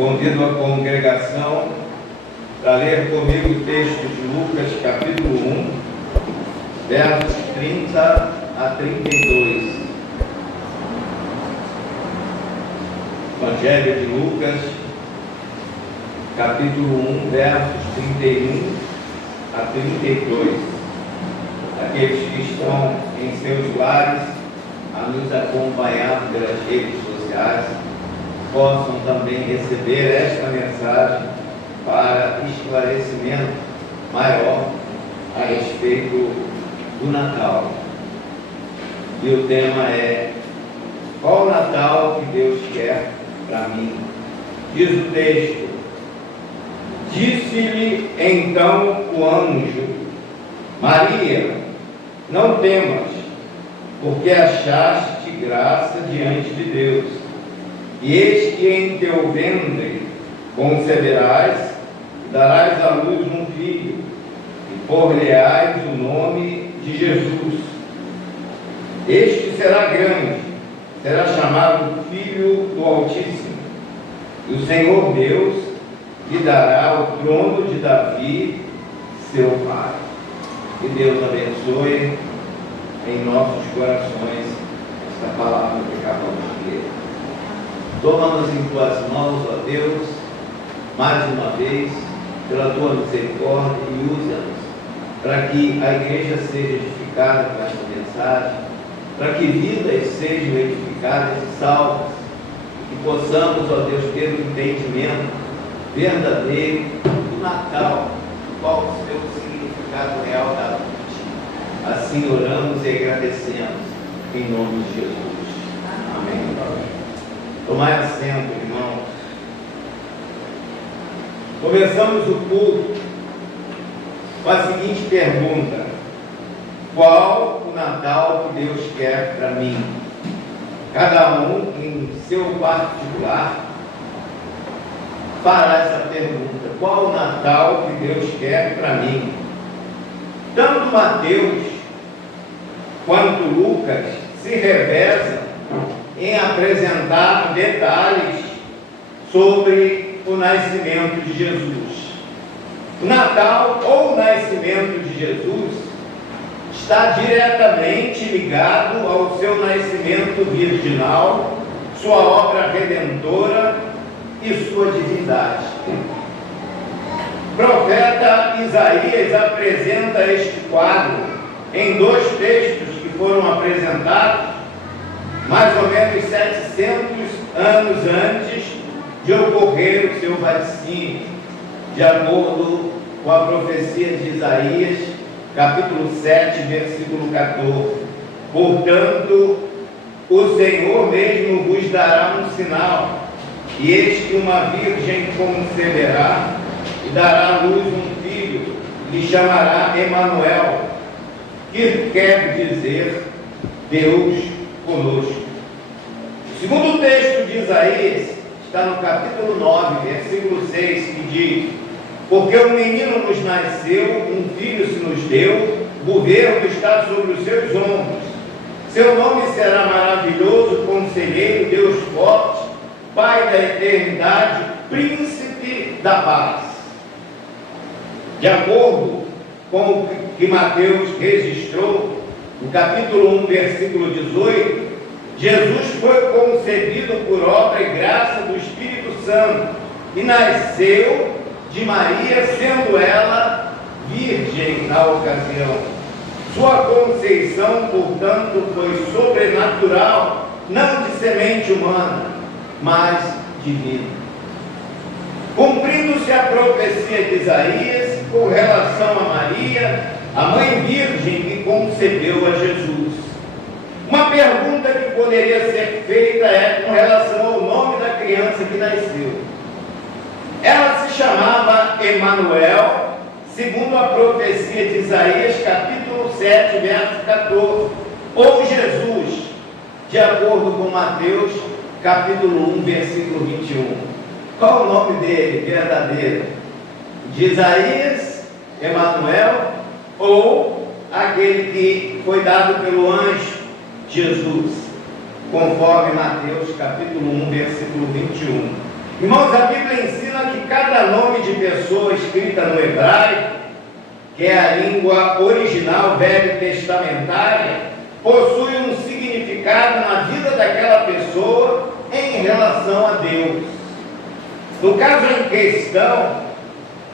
Convido a congregação para ler comigo o texto de Lucas, capítulo 1, versos 30 a 32. Evangelho de Lucas, capítulo 1, versos 31 a 32. Aqueles que estão em seus lares a nos acompanhar pelas redes sociais possam também receber esta mensagem para esclarecimento maior a respeito do Natal. E o tema é: qual o Natal que Deus quer para mim? Diz o texto: disse-lhe então o anjo: Maria, não temas, porque achaste graça diante de Deus. E eis que em teu ventre conceberás, e darás à luz um filho, e por-lhe-ás o nome de Jesus. Este será grande, será chamado Filho do Altíssimo. E o Senhor Deus lhe dará o trono de Davi, seu pai. Que Deus abençoe em nossos corações esta palavra que acabamos de ler. Toma-nos em tuas mãos, ó Deus, mais uma vez, pela tua misericórdia, e usa-nos para que a igreja seja edificada com esta mensagem, para que vidas sejam edificadas e salvas, e que possamos, ó Deus, ter um entendimento verdadeiro do Natal, qual o seu significado real da vida. Assim oramos e agradecemos em nome de Jesus. Amém. Tomai assento, irmãos. Começamos o culto com a seguinte pergunta: qual o Natal que Deus quer para mim? Cada um, em seu particular, fará essa pergunta: qual o Natal que Deus quer para mim? Tanto Mateus quanto Lucas se revezam em apresentar detalhes sobre o nascimento de Jesus. O Natal ou o nascimento de Jesus está diretamente ligado ao seu nascimento virginal, sua obra redentora e sua divindade. O profeta Isaías apresenta este quadro em dois textos que foram apresentados mais ou menos 700 anos antes de ocorrer o seu vaticínio, de acordo com a profecia de Isaías, capítulo 7, versículo 14. Portanto, o Senhor mesmo vos dará um sinal, e eis que uma virgem conceberá, e dará à luz um filho, e lhe chamará Emanuel, que quer dizer Deus conosco. O segundo texto de Isaías está no capítulo 9, versículo 6, que diz: porque um menino nos nasceu, um filho se nos deu, o governo está sobre os seus ombros. Seu nome será maravilhoso, conselheiro, Deus forte, Pai da eternidade, príncipe da paz. De acordo com o que Mateus registrou, no capítulo 1, versículo 18, Jesus foi concebido por obra e graça do Espírito Santo e nasceu de Maria, sendo ela virgem na ocasião. Sua conceição, portanto, foi sobrenatural, não de semente humana, mas divina. Cumprindo-se a profecia de Isaías com relação a Maria, a mãe virgem que concebeu a Jesus. Uma pergunta que poderia ser feita é com relação ao nome da criança que nasceu. Ela se chamava Emanuel, segundo a profecia de Isaías, capítulo 7, verso 14, ou Jesus, de acordo com Mateus, capítulo 1, versículo 21. Qual o nome dele verdadeiro? De Isaías, Emanuel, ou aquele que foi dado pelo anjo, Jesus, conforme Mateus capítulo 1, versículo 21. Irmãos, a Bíblia ensina que cada nome de pessoa escrita no hebraico, que é a língua original velho testamentária, possui um significado na vida daquela pessoa em relação a Deus. No caso em questão,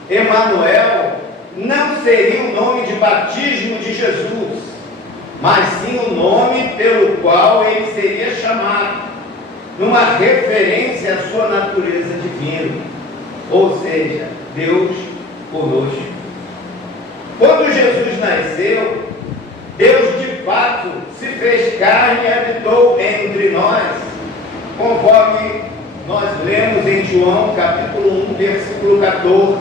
Emanuel não seria o nome de batismo de Jesus, mas sim o nome pelo qual ele seria chamado, numa referência à sua natureza divina, ou seja, Deus conosco. Quando Jesus nasceu, Deus de fato se fez carne e habitou entre nós, conforme nós lemos em João capítulo 1, versículo 14.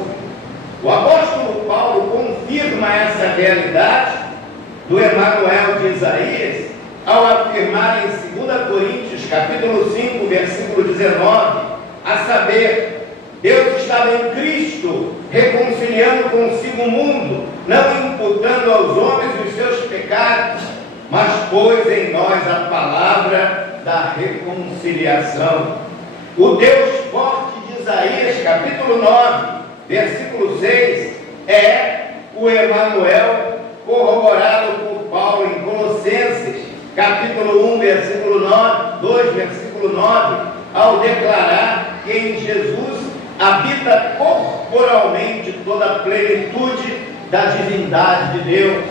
O apóstolo Paulo confirma essa realidade do Emanuel de Isaías ao afirmar em 2 Coríntios capítulo 5, versículo 19, a saber, Deus estava em Cristo, reconciliando consigo o mundo, não imputando aos homens os seus pecados, mas pôs em nós a palavra da reconciliação. O Deus forte de Isaías, capítulo 9, versículo 6, é o Emanuel, corroborado por Paulo em Colossenses, capítulo 1, versículo 9, 2, versículo 9, ao declarar que em Jesus habita corporalmente toda a plenitude da divindade de Deus.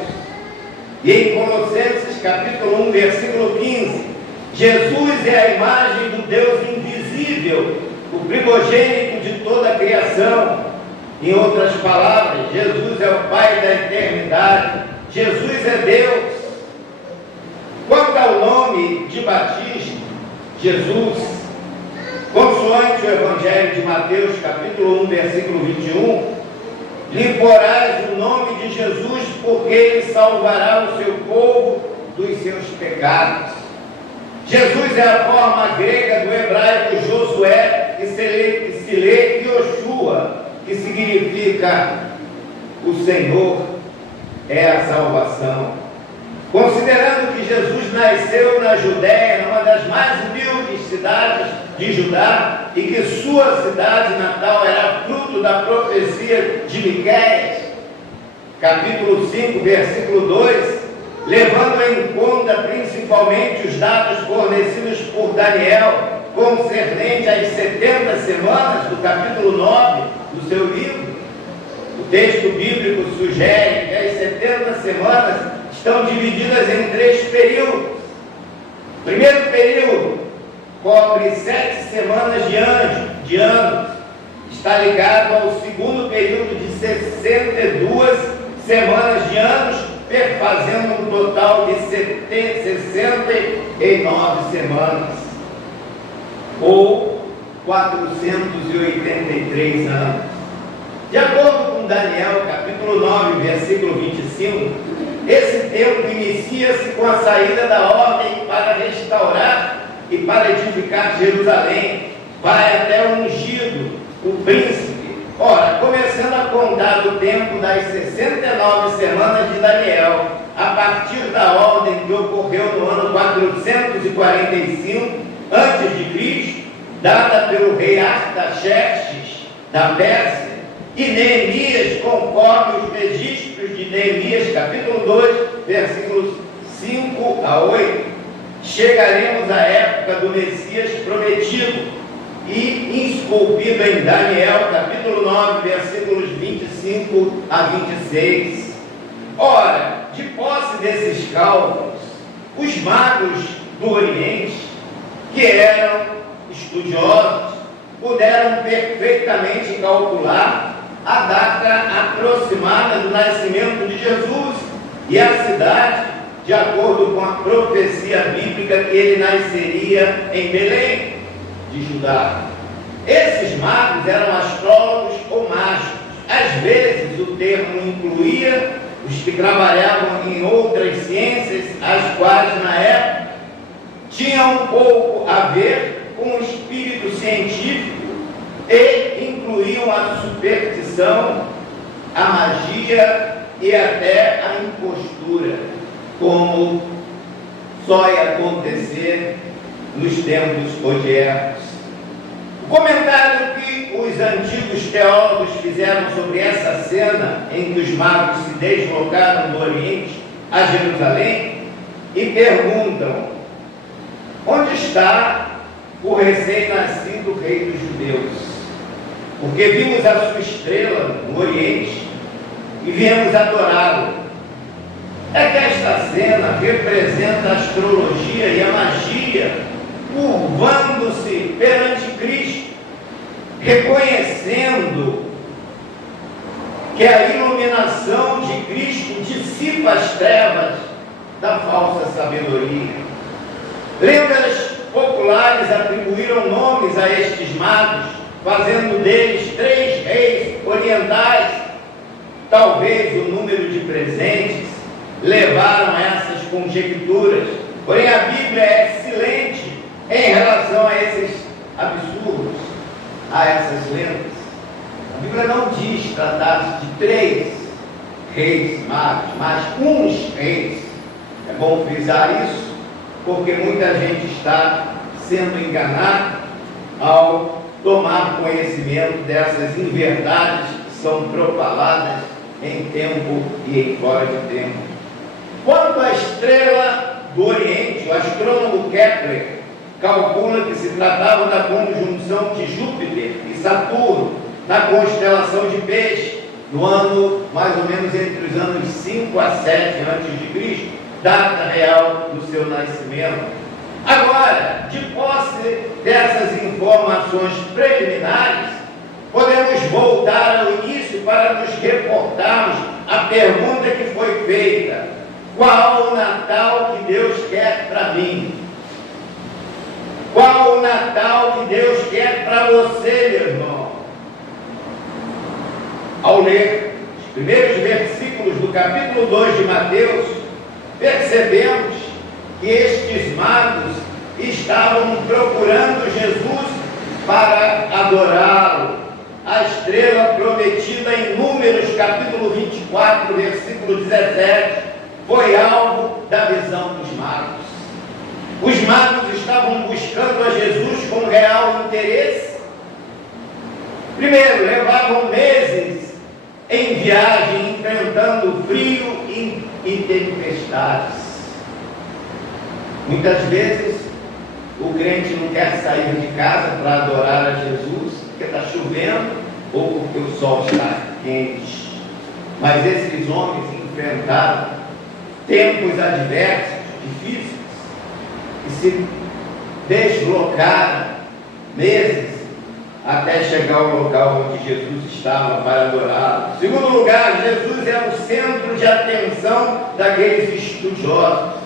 E em Colossenses capítulo 1, versículo 15, Jesus é a imagem do Deus invisível, o primogênito de toda a criação. Em outras palavras, Jesus é o Pai da eternidade, Jesus é Deus. Quanto ao nome de batismo, Jesus, consoante o Evangelho de Mateus, capítulo 1, versículo 21, lhe porás o nome de Jesus, porque ele salvará o seu povo dos seus pecados. Jesus é a forma grega do hebraico Josué, que se lê Yoshua, que significa o Senhor é a salvação. Considerando que Jesus nasceu na Judéia, numa das mais humildes cidades de Judá, e que sua cidade natal era fruto da profecia de Miqueias, capítulo 5, versículo 2, levando em conta principalmente os dados fornecidos por Daniel, concernente às 70 semanas do capítulo 9 do seu livro, o texto bíblico sugere que as 70 semanas estão divididas em 3 períodos. O primeiro período cobre 7 semanas de anos, está ligado ao segundo período de 62 semanas de anos, fazendo um total de 69 semanas, ou 483 anos. De acordo com Daniel, capítulo 9, versículo 25, esse tempo inicia-se com a saída da ordem para restaurar e para edificar Jerusalém, vai até o ungido, o príncipe. Ora, começando a contar do tempo das 69 semanas de Daniel, a partir da ordem que ocorreu no ano 445 a.C., dada pelo rei Artaxerxes da Pérsia, e Neemias, conforme os registros de Neemias, capítulo 2, versículos 5 a 8, chegaremos à época do Messias prometido e esculpido em Daniel, capítulo 9, versículos 25 a 26. Ora, de posse desses cálculos, os magos do Oriente, que eram estudiosos, puderam perfeitamente calcular a data aproximada do nascimento de Jesus e a cidade, de acordo com a profecia bíblica, que ele nasceria em Belém, de Judá. Esses magos eram astrólogos ou mágicos. Às vezes o termo incluía os que trabalhavam em outras ciências, as quais na época tinham um pouco a ver com o espírito científico e incluíam a superstição, a magia e até a impostura, como só ia acontecer nos tempos odiernos. O comentário que os antigos teólogos fizeram sobre essa cena em que os magos se deslocaram do Oriente a Jerusalém e perguntam: onde está o recém-nascido rei dos judeus? Porque vimos a sua estrela no Oriente e viemos adorá-lo. É que esta cena representa a astrologia e a magia curvando-se perante Cristo, reconhecendo que a iluminação de Cristo dissipa as trevas da falsa sabedoria. Lendas populares atribuíram nomes a estes magos, fazendo deles 3 reis orientais. Talvez o número de presentes levaram a essas conjecturas, porém a Bíblia é silente em relação a esses absurdos, a essas lendas. A Bíblia não diz tratados de 3 reis magos, mas uns reis. É bom frisar isso, porque muita gente está sendo enganada ao tomar conhecimento dessas inverdades que são propaladas em tempo e em fora de tempo. Quanto à estrela do Oriente, o astrônomo Kepler calcula que se tratava da conjunção de Júpiter e Saturno na constelação de Peixe, no ano mais ou menos entre os anos 5 a 7 a.C., data real do seu nascimento. Agora, de posse dessas informações preliminares, podemos voltar ao início para nos reportarmos à pergunta que foi feita: qual o Natal que Deus quer para mim? Qual o Natal que Deus quer para você, meu irmão? Ao ler os primeiros versículos do capítulo 2 de Mateus, percebemos que estes magos estavam procurando Jesus para adorá-lo. A estrela prometida em Números, capítulo 24, versículo 17, foi alvo da visão dos magos. Os magos estavam buscando a Jesus com real interesse. Primeiro, levavam meses em viagem, enfrentando frio e tempestades. Muitas vezes, o crente não quer sair de casa para adorar a Jesus, porque está chovendo ou porque o sol está quente. Mas esses homens enfrentaram tempos adversos, difíceis, e se deslocaram meses até chegar ao local onde Jesus estava para adorá-lo. Em segundo lugar, Jesus é o centro de atenção daqueles estudiosos.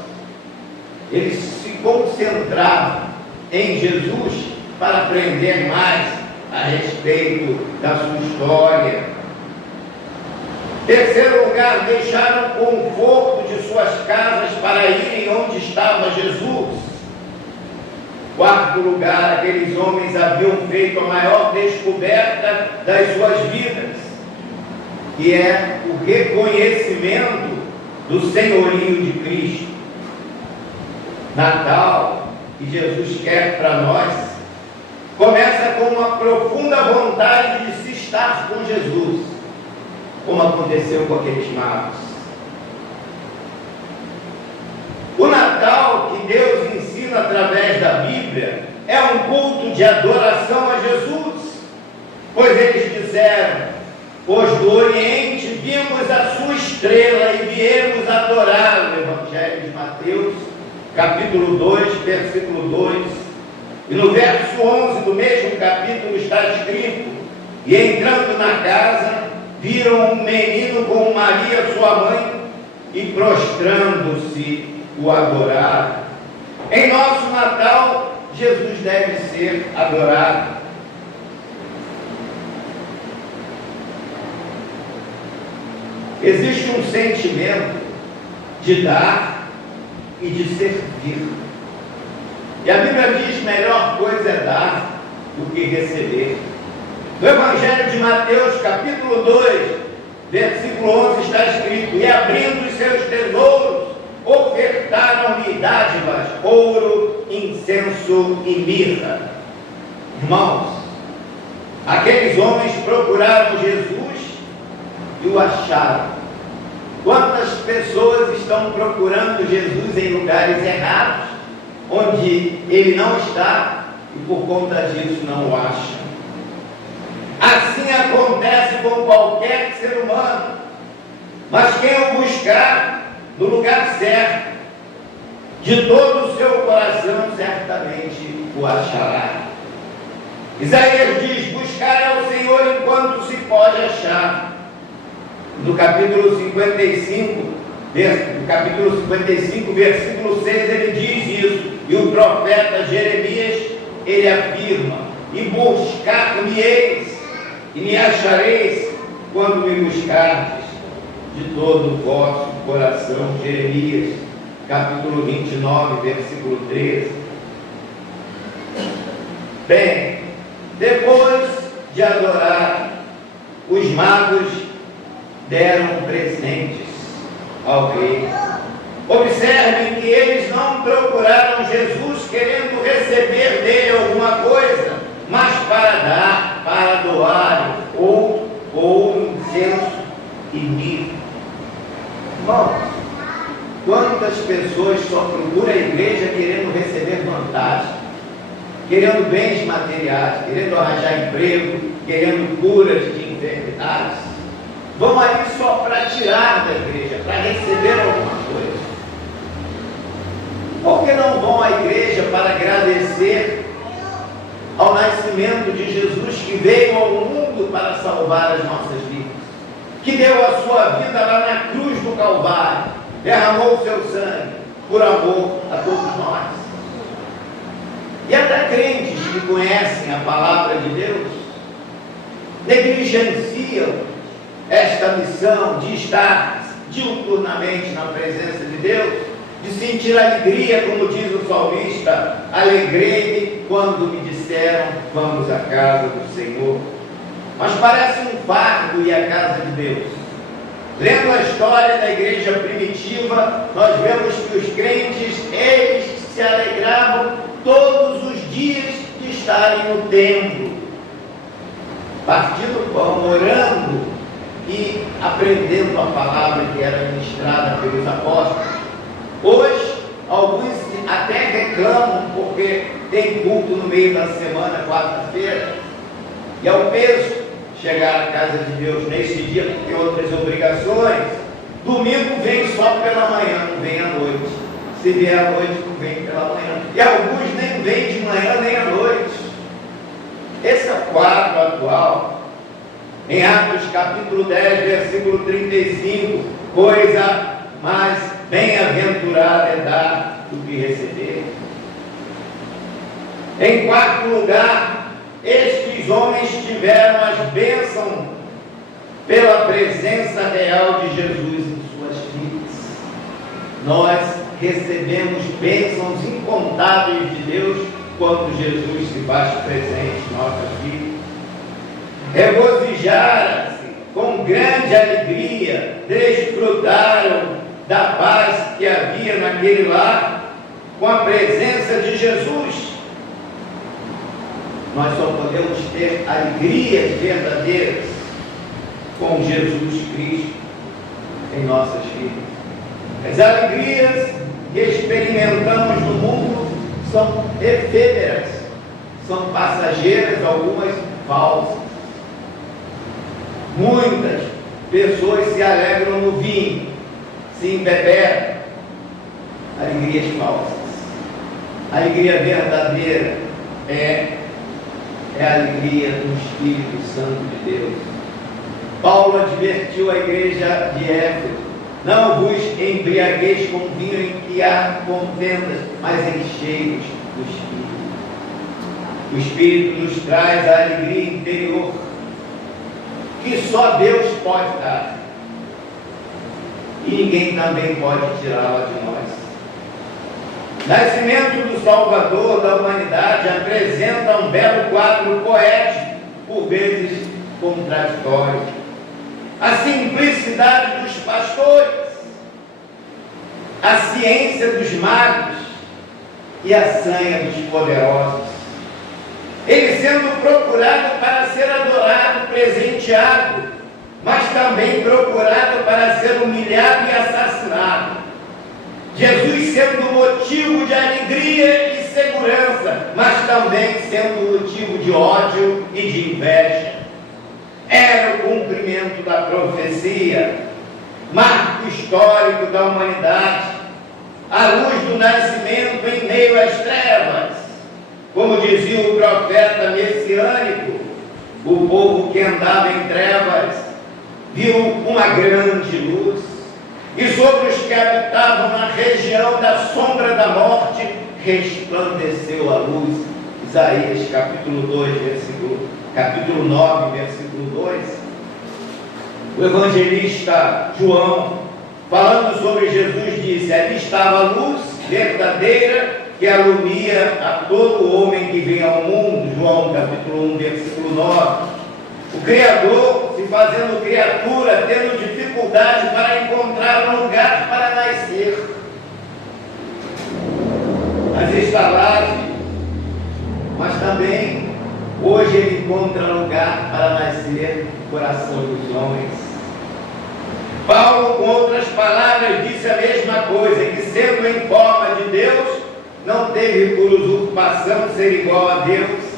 Eles se concentravam em Jesus para aprender mais a respeito da sua história. Terceiro lugar, deixaram o conforto de suas casas para irem onde estava Jesus. Quarto lugar, aqueles homens haviam feito a maior descoberta das suas vidas, que é o reconhecimento do senhorio de Cristo. Natal, que Jesus quer para nós, começa com uma profunda vontade de se estar com Jesus, como aconteceu com aqueles magos. O Natal que Deus ensina através da Bíblia é um culto de adoração a Jesus, pois eles disseram: pois do Oriente vimos a sua estrela e viemos adorar. O Evangelho de Mateus, capítulo 2, versículo 2. E no verso 11 do mesmo capítulo está escrito: e entrando na casa, viram um menino com Maria, sua mãe, e prostrando-se, o adoraram. Em nosso Natal, Jesus deve ser adorado. Existe um sentimento de dar e de servir. E a Bíblia diz: melhor coisa é dar do que receber. No Evangelho de Mateus, capítulo 2, versículo 11, está escrito: e abrindo os seus tesouros, ofertaram-lhe dádivas, ouro, incenso e mirra. Irmãos, Aqueles homens procuraram Jesus e o acharam. Quantas pessoas estão procurando Jesus em lugares errados, onde ele não está, e por conta disso não o acham? Assim acontece com qualquer ser humano, mas quem o buscar no lugar certo, de todo o seu coração, certamente o achará. Isaías diz: buscar ao Senhor enquanto se pode achar. No capítulo 55, versículo 6, ele diz isso, e o profeta Jeremias, ele afirma: e buscar-me-eis, e me achareis, quando me buscardes de todo o vosso coração. Jeremias, capítulo 29, versículo 13. Bem, depois de adorar, os magos deram presentes ao rei. Observem que eles não procuraram Jesus querendo receber dele alguma coisa, mas para dar, para doar ou incenso e mirra. Irmãos, quantas pessoas só procuram a igreja querendo receber vantagem, querendo bens materiais, querendo arranjar emprego, querendo curas de enfermidades, vão aí só para tirar da igreja, para receber alguma coisa. Por que não vão à igreja para agradecer ao nascimento de Jesus, que veio ao mundo para salvar as nossas vidas, que deu a sua vida lá na cruz do Calvário, derramou o seu sangue por amor a todos nós? E até crentes que conhecem a palavra de Deus negligenciam esta missão de estar diuturnamente na presença de Deus, de sentir alegria, como diz o salmista: alegrei-me quando me disseram, vamos à casa do Senhor. Mas parece um fardo ir à casa de Deus. Lendo a história da igreja primitiva, nós vemos que os crentes, eles se alegravam todos os dias de estarem no templo, partindo pão, orando e aprendendo a palavra que era ministrada pelos apóstolos. Hoje, alguns até reclamam porque tem culto no meio da semana, quarta-feira, e é um peso chegar à casa de Deus nesse dia, porque tem outras obrigações. Domingo vem só pela manhã, não vem à noite. Se vier à noite, não vem pela manhã. E alguns nem vêm de manhã nem à noite. Esse é o quadro atual. Em Atos capítulo 10, versículo 35, coisa mais bem-aventurada é dar do que receber. Em quarto lugar, estes homens tiveram as bênçãos pela presença real de Jesus em suas vidas. Nós recebemos bênçãos incontáveis de Deus quando Jesus se faz presente em nossas vidas. Regozijaram-se com grande alegria, desfrutaram da paz que havia naquele lar, com a presença de Jesus. Nós só podemos ter alegrias verdadeiras com Jesus Cristo em nossas vidas. As alegrias que experimentamos no mundo são efêmeras, são passageiras, algumas falsas. Muitas pessoas se alegram no vinho, se embeberam. Alegrias falsas. A alegria verdadeira é a alegria do Espírito Santo de Deus. Paulo advertiu a igreja de Éfeso: não vos embriagueis com vinho em que há contendas, mas enchei-vos do Espírito. O Espírito nos traz a alegria interior, que só Deus pode dar, e ninguém também pode tirá-la de nós. Nascimento do Salvador da humanidade apresenta um belo quadro poético, por vezes contraditório. A simplicidade dos pastores, a ciência dos magos e a sanha dos poderosos. Ele sendo procurado para ser adorado, presenteado, mas também procurado para ser humilhado e assassinado. Jesus sendo motivo de alegria e segurança, mas também sendo motivo de ódio e de inveja. Era o cumprimento da profecia, marco histórico da humanidade, a luz do nascimento em meio às trevas. Como dizia o profeta messiânico, o povo que andava em trevas viu uma grande luz, e sobre os que habitavam na região da sombra da morte resplandeceu a luz. Isaías capítulo 9, versículo 2. O evangelista João, falando sobre Jesus, disse: ali estava a luz verdadeira que alumia a todo homem que vem ao mundo. João capítulo 1, versículo 9. O Criador se fazendo criatura, tendo dificuldade para encontrar um lugar para nascer. Nas estalagens, mas também hoje ele encontra lugar para nascer no coração dos homens. Paulo, com outras palavras, disse a mesma coisa, que sendo em forma de Deus, não teve por usurpação ser igual a Deus,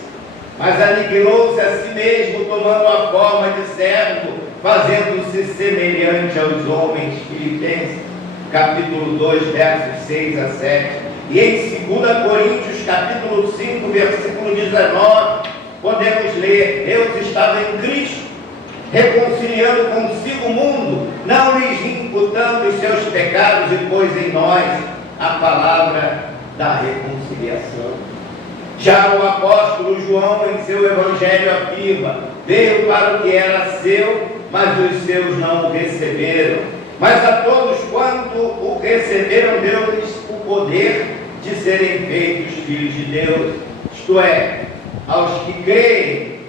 mas aniquilou-se a si mesmo, tomando a forma de servo, fazendo-se semelhante aos homens. Filipenses, capítulo 2, versos 6 a 7. E em 2 Coríntios, capítulo 5, versículo 19, podemos ler: Deus estava em Cristo, reconciliando consigo o mundo, não lhes imputando os seus pecados, e pôs em nós a palavra da reconciliação. Já o apóstolo João, em seu evangelho, afirma: veio para o que era seu, mas os seus não o receberam. Mas a todos quanto o receberam, deu-lhes o poder de serem feitos filhos de Deus, isto é, aos que creem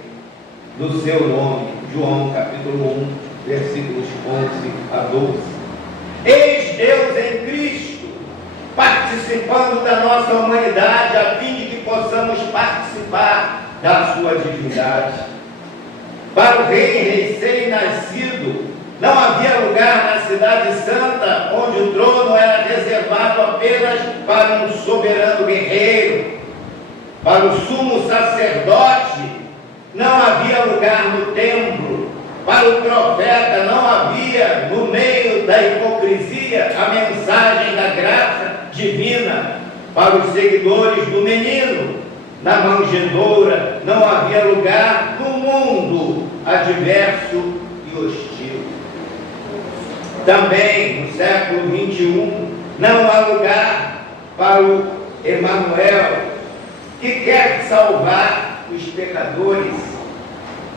no seu nome. João capítulo 1, versículos 11 a 12. Eis Deus em Cristo, participando da nossa humanidade, a fim de que possamos participar da sua divindade. Para o rei recém-nascido, não havia lugar na cidade santa, onde o trono era reservado apenas para um soberano guerreiro. Para o sumo sacerdote, não havia lugar no templo. Para o profeta, não havia, no meio da hipocrisia, a mensagem da graça divina. Para os seguidores do menino, na manjedoura, não havia lugar no mundo adverso e hostil. Também, no século 21, não há lugar para o Emanuel, que quer salvar os pecadores,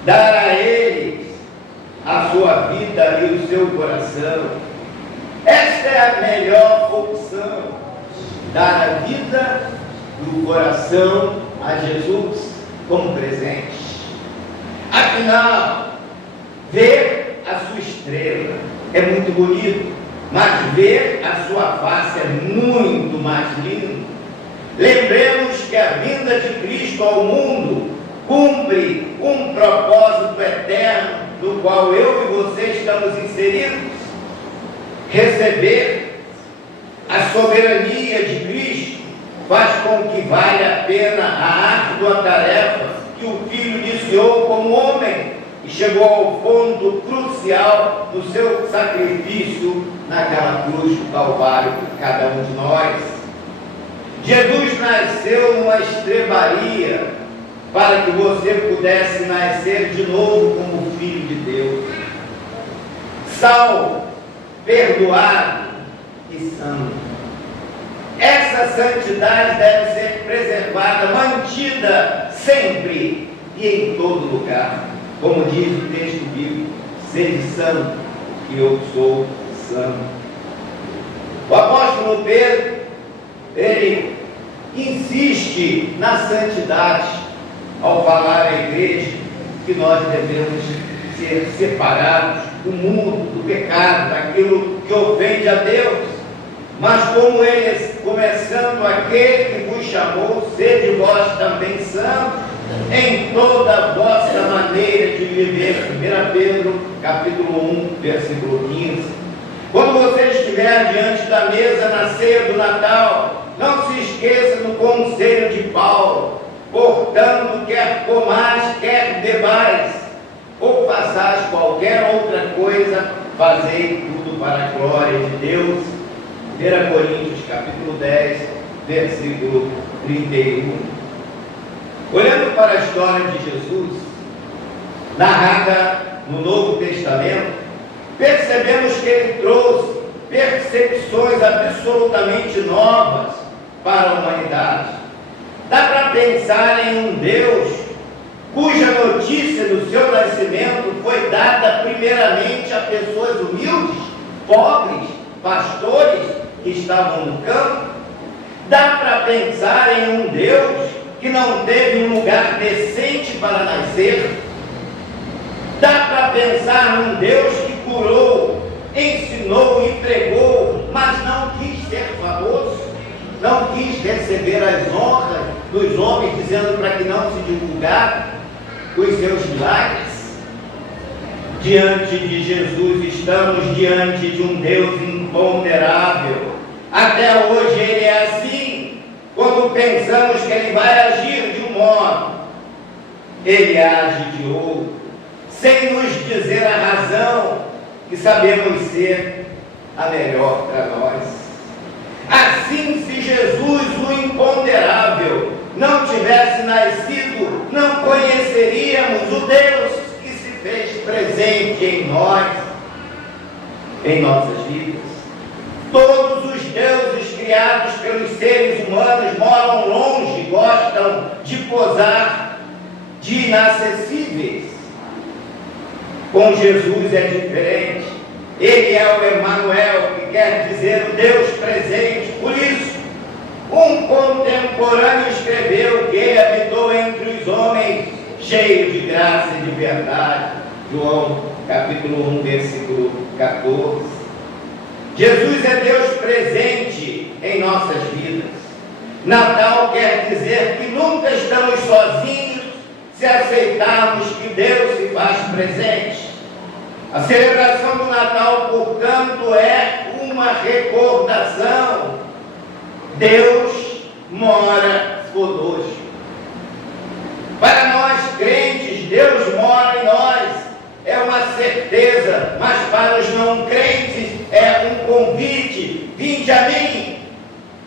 dar a eles a sua vida e o seu coração. Esta é a melhor opção: dar a vida e o coração a Jesus como presente. Afinal, ver a sua estrela é muito bonito, mas ver a sua face é muito mais lindo. Lembremos que a vinda de Cristo ao mundo cumpre um propósito eterno, no qual eu e você estamos inseridos. Receber a soberania de Cristo faz com que valha a pena a árdua tarefa que o Filho iniciou como homem e chegou ao ponto crucial do seu sacrifício naquela cruz do Calvário por cada um de nós. Jesus nasceu numa estrebaria para que você pudesse nascer de novo como filho de Deus, salvo, perdoado e santo. Essa santidade deve ser preservada, mantida sempre e em todo lugar. Como diz o texto bíblico: sede santo, que eu sou santo. O apóstolo Pedro, ele insiste na santidade ao falar à igreja que nós devemos ser separados do mundo, do pecado, daquilo que ofende a Deus. Mas como ele, começando aquele que vos chamou, sede vós também santos, em toda a vossa maneira de viver. 1 Pedro, capítulo 1, versículo 15. Quando você estiver diante da mesa na ceia do Natal, não se esqueça do conselho de Paulo. Portanto, quer comais, quer bebais, ou façais qualquer outra coisa, fazei tudo para a glória de Deus. 1 Coríntios, capítulo 10, versículo 31. Olhando para a história de Jesus, narrada no Novo Testamento, percebemos que ele trouxe percepções absolutamente novas para a humanidade. Dá para pensar em um Deus cuja notícia do seu nascimento foi dada primeiramente a pessoas humildes, pobres, pastores que estavam no campo. Dá para pensar em um Deus que não teve um lugar decente para nascer. Dá para pensar num Deus que curou, ensinou e pregou, mas não quis ser famoso, não quis receber as honras dos homens, dizendo para que não se divulgasse os seus milagres. Diante de Jesus estamos diante de um Deus imponderável. Até hoje ele é assim. Quando pensamos que ele vai agir de um modo, ele age de outro, sem nos dizer a razão que sabemos ser a melhor para nós. Assim, se Jesus, o imponderável, não tivesse nascido, não conheceríamos o Deus que se fez presente em nós, em nossas vidas. Todos os deuses criados pelos seres humanos moram longe, gostam de posar de inacessíveis. Com Jesus é diferente. Ele é o Emanuel, que quer dizer o Deus presente. Por isso, um contemporâneo escreveu que ele habitou entre os homens, cheio de graça e de verdade. João, capítulo 1, versículo 14. Jesus é Deus presente em nossas vidas. Natal quer dizer que nunca estamos sozinhos se aceitarmos que Deus se faz presente. A celebração do Natal, portanto, é uma recordação. Deus mora conosco. Para nós crentes, Deus mora em nós. É uma certeza, mas para os não crentes é um convite. Vinde a mim,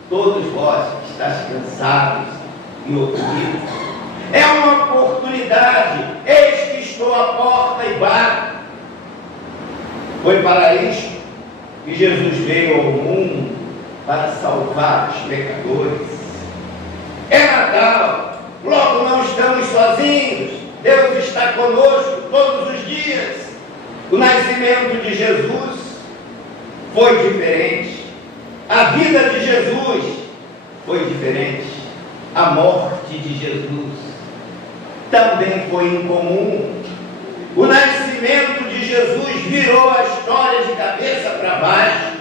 todos vós que estáis cansados e oprimidos. É uma oportunidade. Eis que estou à porta e bato. Foi para isto que Jesus veio ao mundo, para salvar os pecadores. É Natal, logo não estamos sozinhos. Deus está conosco todos os dias. O nascimento de Jesus foi diferente. A vida de Jesus foi diferente. A morte de Jesus também foi incomum. O nascimento de Jesus virou a história de cabeça para baixo.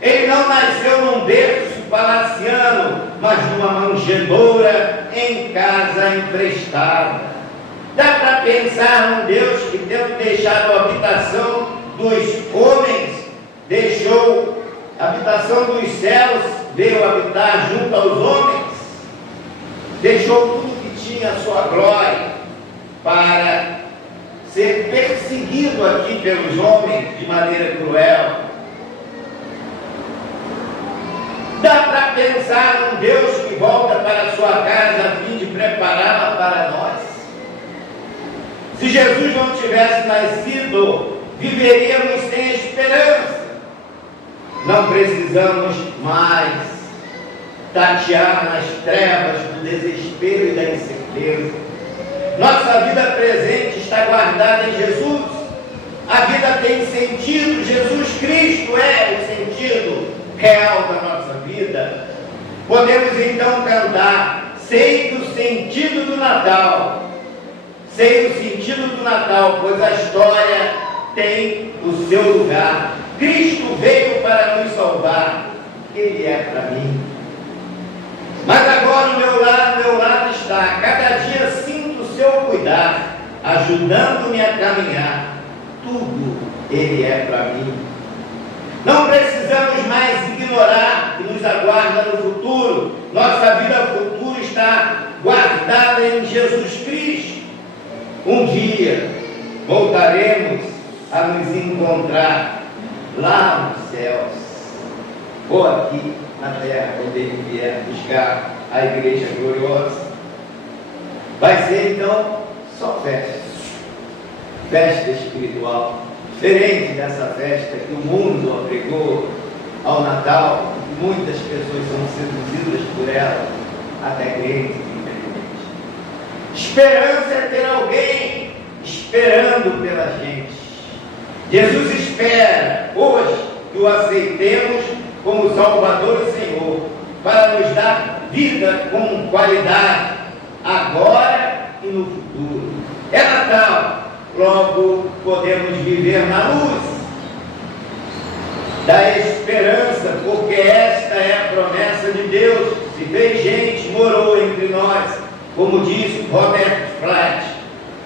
Ele não nasceu num berço palaciano, mas numa manjedoura em casa emprestada. Dá para pensar num Deus que, tendo deixado a habitação dos homens, deixou a habitação dos céus, veio habitar junto aos homens, deixou tudo que tinha a sua glória para ser perseguido aqui pelos homens de maneira cruel. Dá para pensar num Deus que volta para a sua casa a fim de prepará-la para nós. Se Jesus não tivesse nascido, viveríamos sem esperança. Não precisamos mais tatear nas trevas do desespero e da incerteza. Nossa vida presente está guardada em Jesus. A vida tem sentido. Jesus Cristo é o sentido real da nossa vida. Podemos então cantar: sei do sentido do Natal. Sei o sentido do Natal, pois a história tem o seu lugar. Cristo veio para nos salvar. Ele é para mim. Mas agora o meu lado está. Cada dia sinto cuidar, ajudando-me a caminhar. Tudo Ele é para mim. Não precisamos mais ignorar o que nos aguarda no futuro. Nossa vida futura está guardada em Jesus Cristo. Um dia voltaremos a nos encontrar lá nos céus, ou aqui na terra, quando Ele vier buscar a igreja gloriosa. Vai ser então só festa, festa espiritual, diferente dessa festa que o mundo apregou ao Natal, e muitas pessoas são seduzidas por ela, até crentes, infelizmente. Esperança é ter alguém esperando pela gente. Jesus espera hoje que o aceitemos como Salvador e Senhor, para nos dar vida com qualidade, agora e no futuro. É Natal, logo podemos viver na luz da esperança, porque esta é a promessa de Deus. Se fez gente, morou entre nós, como diz Robert Flatt.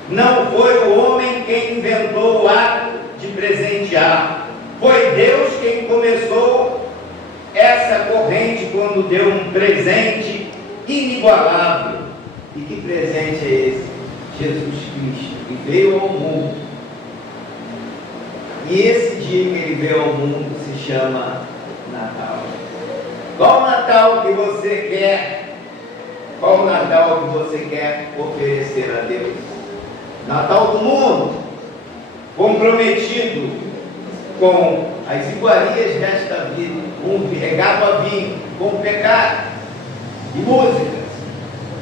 Não foi o homem quem inventou o ato de presentear, foi Deus quem começou essa corrente quando deu um presente inigualável. E que presente é esse? Jesus Cristo, que veio ao mundo. E esse dia que Ele veio ao mundo se chama Natal. Qual Natal que você quer? Qual Natal que você quer oferecer a Deus? Natal do mundo, comprometido com as iguarias desta vida, com regado a vinho, com o pecado e músicas,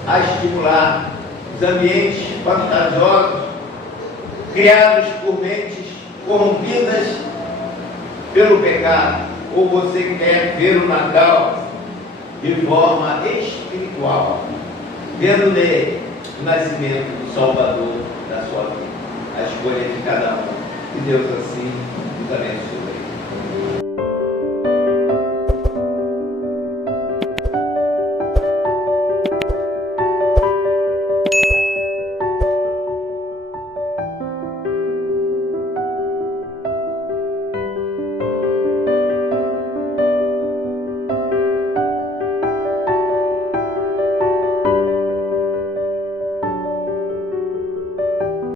a estimular os ambientes fantasiosos, criados por mentes corrompidas pelo pecado. Ou você quer ver o Natal de forma espiritual, vendo nele o nascimento do Salvador da sua vida, a escolha de cada um. Que Deus assim nos abençoe.